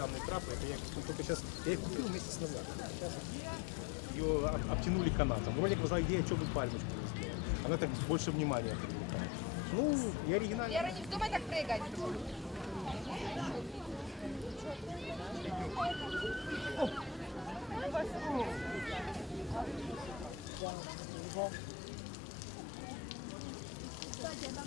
деревянные трапы. Это я их только сейчас. Я их купил месяц назад. Сейчас ее об, обтянули канатом. Вроде как знаю, где я чтобы пальмочку сделал. Она так больше внимания привлекает. Ну, я оригинально. Вера, не вздумай так прыгать. Кстати, а там